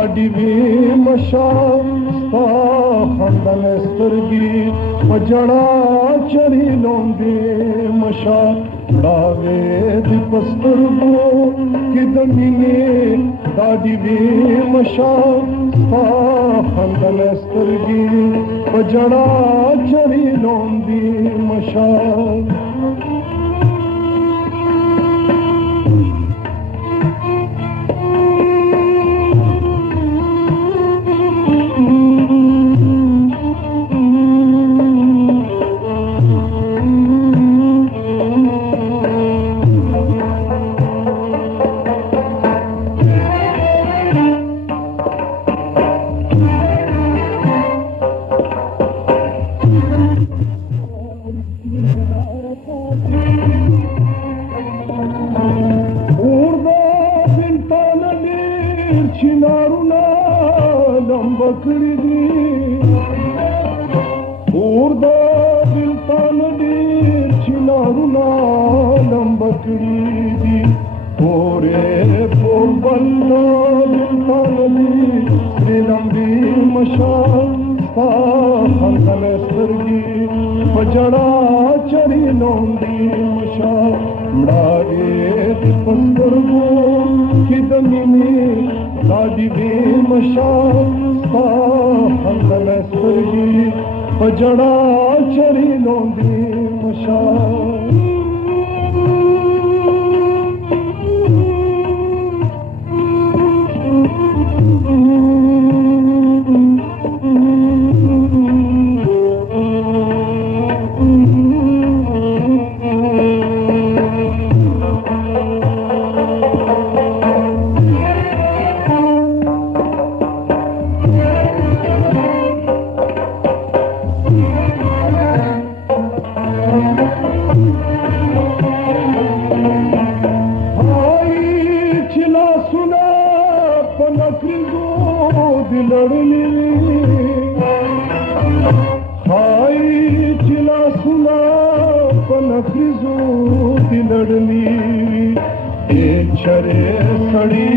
ډاډي وي مشام ستا خندل سترګې په ژړا چرې لوندې مشا ډاوې دې په سترګو کې د مینې ډاډي وي مشام ستا خندل سترګې په ژړا چرې لوندې مشا چنارونه لمبه کړي دي اور د بلتان ډېر چنارونه لمبه کړي دي اورې پور بل بلتان دي سرې لمبې مشال ستا خندل سترګې په ژړا چرې لوندې مشال مړاوې دې په سترګو کې د مینې ډاډي وي مشال ستا خندل سترګې په ژړا چرې لوندې مشال خای چې لاسونه په نخریزو دي لړلي چرې سړي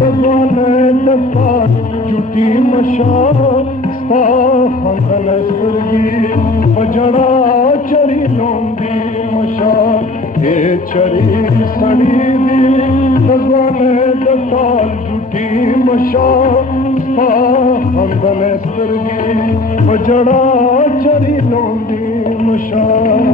د ځوانۍ د سات چوټي مشال ستا خندل سترګې په ژړا چرې لوندې مشال چرې سړي دي د ځوانۍ د سات چوټي مشال ستا خندل سترګې په ژړا چرې لوندې مشال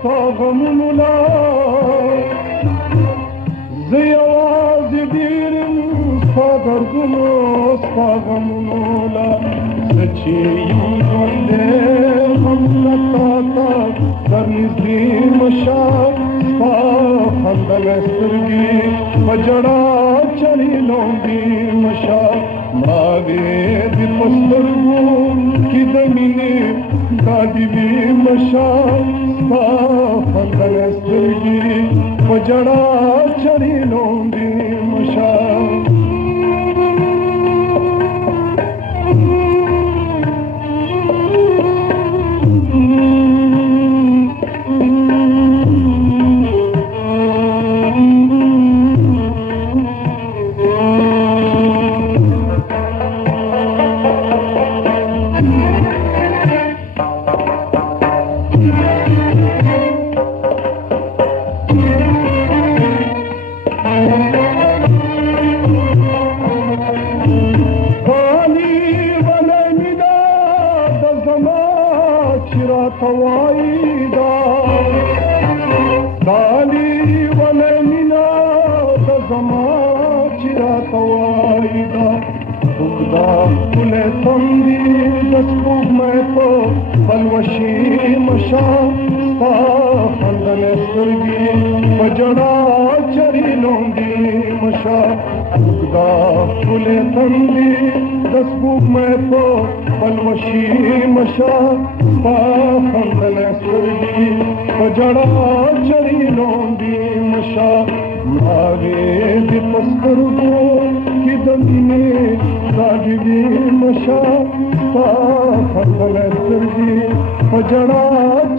ستا غمونو لا زه یوازې ډېر یم ستا دردونو ستا غمونو لا زه چې یم ژوندی هم له تا ته در نږدې مشال ستا خندل سترګې په ژړا چرې لوندې مشال مړاوې دې په سترګو کې د مینې ډاډي وي مشال ستا خندل سترګې په ژړا چرې لوندې مشال توایدا دالی ولمینا د زما چرا توایدا خدا کل تندی د سپوږمۍ په بلوشي مشا ستا خندل سترګې په ژړا چرې لوندې مشا मशा उगदा फुले तंदी दसबूक में तो पलवशी मशा पाखंदन सुरगी पजड़ा चरी लोंदी मशा मागे दिपस्करुगो की दमीने दागी मशा पाखंदन सुरगी पजड़ा